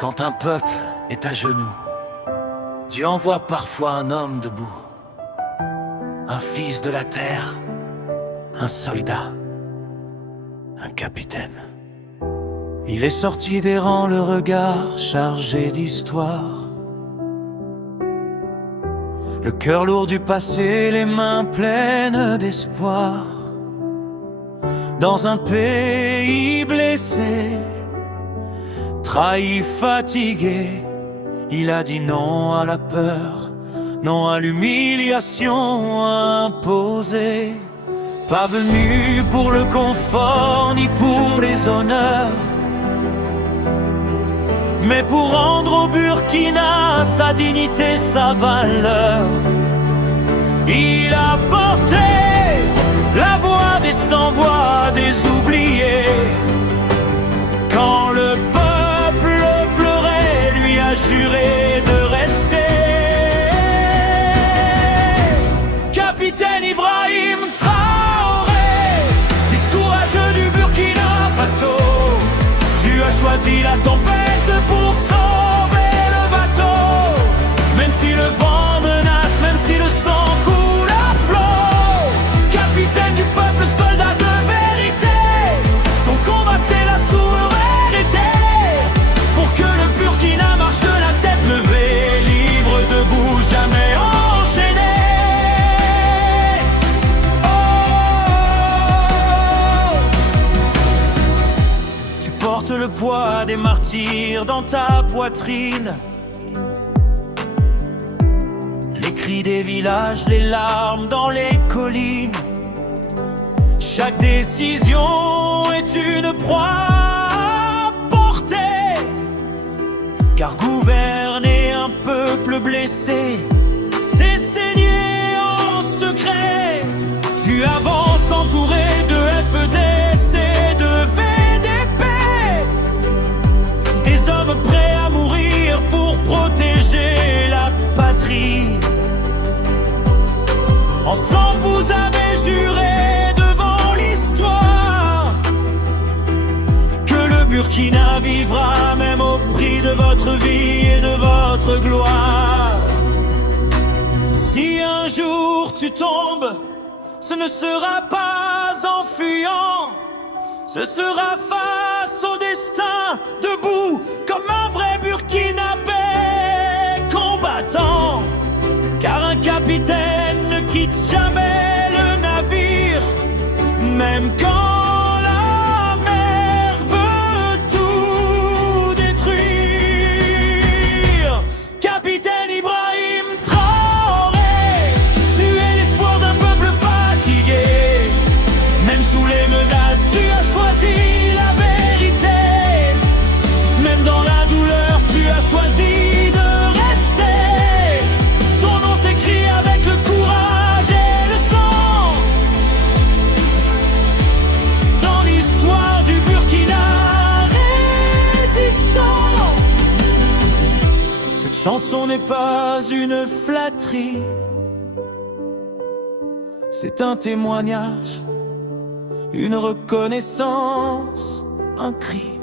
Quand un peuple est à genoux, Dieu envoie parfois un homme debout, un fils de la terre, un soldat, un capitaine. Il est sorti des rangs, le regard chargé d'histoire, le cœur lourd du passé, les mains pleines d'espoir. Dans un pays blessé, trahi, fatigué, il a dit non à la peur, non à l'humiliation imposée. Pas venu pour le confort ni pour les honneurs, mais pour rendre au Burkina sa dignité, sa valeur. Il a porté la voix des sans-voix, des oubliés. Quand le peuple pleurait, lui a juré de rester. Capitaine Ibrahim Traoré, fils courageux du Burkina Faso, tu as choisi la tempête pour sauver le bateau. Même si le vent menace, même si le sang coule à flot. Capitaine du peuple, soldat de vérité, ton combat c'est la souveraineté. Pour que le Burkina marche la tête levée, libre, debout, jamais enchaîné. Tu portes le poids des martyrs dans ta poitrine, les cris des villages, les larmes dans les collines. Chaque décision est une proie à porter, car gouverner un peuple blessé, c'est saigner en secret. Tu avances entouré de FDC, de VDP, des hommes prêts à mourir pour protéger la patrie. Ensemble vous avez juré devant l'histoire que le Burkina vivra même au prix de votre vie et de votre gloire. Si un jour tu tombes, ce ne sera pas en fuyant, ce sera face au destin, debout comme un vrai Burkinabé combattant. Car un capitaine ne quitte jamais le navire, même quand la mer veut tout détruire. Capitaine Ibrahim Traoré, tu es l'espoir d'un peuple fatigué. Même sous les menaces, tu as choisi la vérité. Même dans la douleur, tu as choisi de rester. Ton nom s'écrit avec le courage et le sang dans l'histoire du Burkina résistant. Cette chanson n'est pas une flatterie, c'est un témoignage, une reconnaissance, un cri,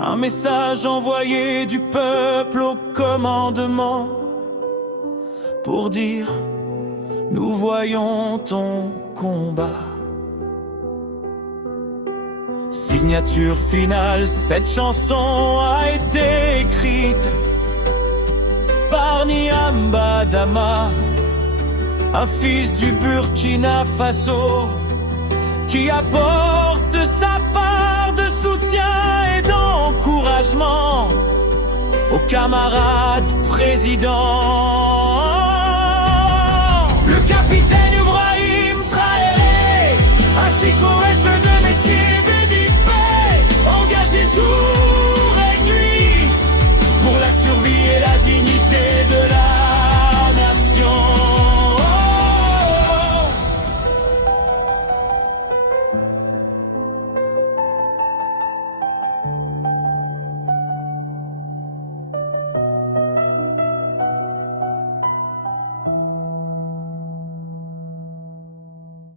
un message envoyé du peuple au commandement pour dire: nous voyons ton combat. Signature finale, cette chanson a été écrite par Niamba Dama, un fils du Burkina Faso qui apporte sa part de soutien et d'encouragement aux camarades présidents.